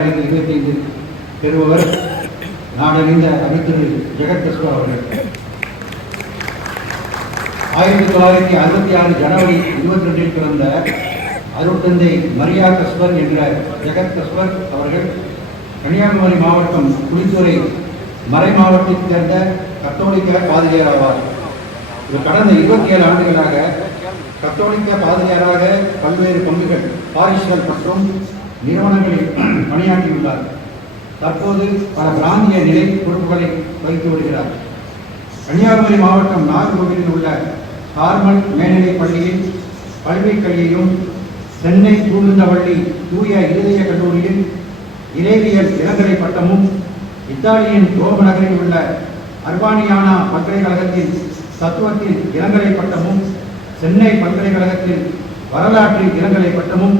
இருபத்தி ஐந்து பெறுபவர் நாடறிந்த அமைச்சர் ஜெகத் கஸ்வா அவர்கள். ஆயிரத்தி தொள்ளாயிரத்தி அறுபத்தி ஆறு ஜனவரி இருபத்தி ரெண்டில் பிறந்த அருட்தந்தை மரியா கஸ்வர் என்ற ஜெகத் கஸ்வர் அவர்கள் கன்னியாகுமரி மாவட்டம் குளித்துறை மறை மாவட்டத்தைச் சேர்ந்த கத்தோலிக்க பாதிரியார் ஆவார் இவர் கடந்த இருபத்தி ஏழு ஆண்டுகளாக கத்தோலிக்க பாதிரியாராக பல்வேறு பங்குகள் பாரிஷ்கள் மற்றும் நிறுவனங்களில் பணியாற்றியுள்ளார். தற்போது பல பிராந்திய நிலை பொறுப்புகளை வகித்து வருகிறார். கன்னியாகுமரி மாவட்டம் நாகர்கோவிலில் உள்ள கார்மல் மேல்நிலைப் பள்ளியில் கல்வி சென்னை பூந்தவள்ளி தூய இருதய கல்லூரியில் இறைவியல் இளங்கலை பட்டமும் இத்தாலியின் ரோம் நகரில் உள்ள அர்பானியானா பல்கலைக்கழகத்தில் தத்துவத்தில் இளங்கலை பட்டமும் சென்னை பல்கலைக்கழகத்தில் வரலாற்று இளங்கலை பட்டமும்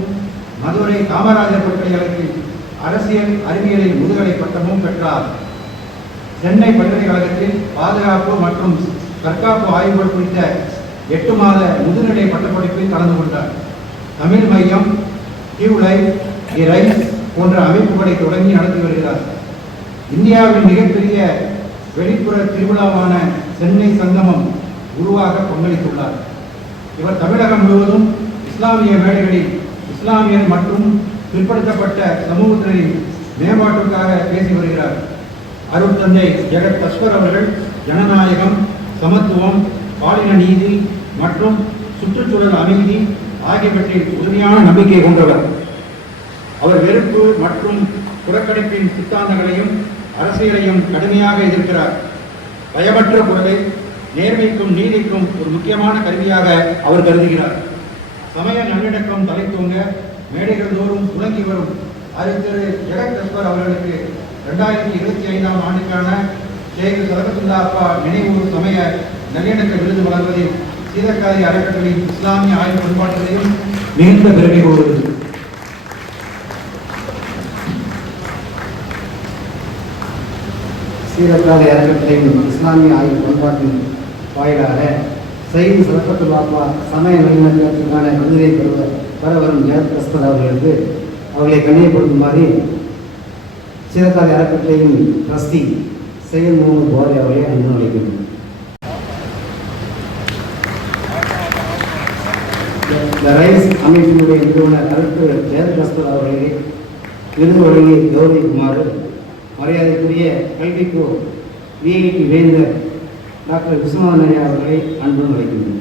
மதுரை காமராஜர் பல்கலைக்கழகத்தில் அரசியல் அறிவியலில் முதுகலை பட்டமும் பெற்றார். சென்னை பல்கலைக்கழகத்தில் பாதுகாப்பு மற்றும் தற்காப்பு ஆய்வுகள் குறித்த எட்டு மாத முதுநிலை பட்டப்படிப்பில் கலந்து கொண்டார். தமிழ் மையம் டியூலை ரைஸ் e போன்ற அமைப்புகளை தொடங்கி நடத்தி வருகிறார். இந்தியாவின் மிகப்பெரிய வெளிப்புற திருவிழாவான சென்னை சங்கமம் உருவாக பங்களித்துள்ளார். இவர் தமிழகம் முழுவதும் இஸ்லாமிய மேடைகளில் இஸ்லாமியர் மற்றும் பிற்படுத்தப்பட்ட சமூகத்தினரின் மேம்பாட்டிற்காக பேசி வருகிறார். அருட்தந்தை ஜெகத் கஸ்வர் அவர்கள் ஜனநாயகம் சமத்துவம் பாலின நீதி மற்றும் சுற்றுச்சூழல் அமைதி ஆகியவற்றில் உறுதியான நம்பிக்கை கொண்டவர். அவர் வெறுப்பு மற்றும் புறக்கணிப்பின் சித்தாந்தங்களையும் அரசியலையும் கடுமையாக எதிர்க்கிறார். பயமற்ற குரலை நேர்மைக்கும் நீதிக்கும் ஒரு முக்கியமான கருவியாக அவர் கருதுகிறார். சமய நல்லிணக்கம் தலைத்தோங்க மேடைகள் தோறும் புலங்கி வரும். அறிஞர் ஜெகத் கஸ்பர் அவர்களுக்கு ரெண்டாயிரத்தி இருபத்தி ஐந்தாம் ஆண்டுக்கான ஷேக் சரகசுந்தா அப்பா நினைவு சமய நல்லிணக்க விருது வழங்குவதில் சீதக்காரி அறக்கட்டளையின் இஸ்லாமிய ஆய்வு பண்பாட்டிலையும் மிகுந்த பெருமை கொள்கிறது சீரக்கால அறக்கட்டளையின் இஸ்லாமிய ஆய்வு பண்பாட்டின் வாயிலாக சைது சதப்பத்துல்லாப்பா சமய நல்லிணக்கத்திற்கான விருதினை பெறுவர் பெற வரும் ஜெகத் அவர்களுக்கு அவர்களை மாதிரி சீரக்கால அறக்கட்டளையின் ட்ரஸ்டி செயல் முகமது போரை அவர்களை அன்பு அழைக்கின்றனர் த ரைஸ் அமைப்பினுடைய நிறுவனர் கருத்து ஜெயத் அவர்களை விருது வழங்கி கௌரவிக்குமாறு மரியாதைக்குரிய கல்விக்கு விஐடி வேந்தர் டாக்டர் விஸ்வநாதன் ஐயா அவர்களை அன்புடன் அழைக்கின்றேன்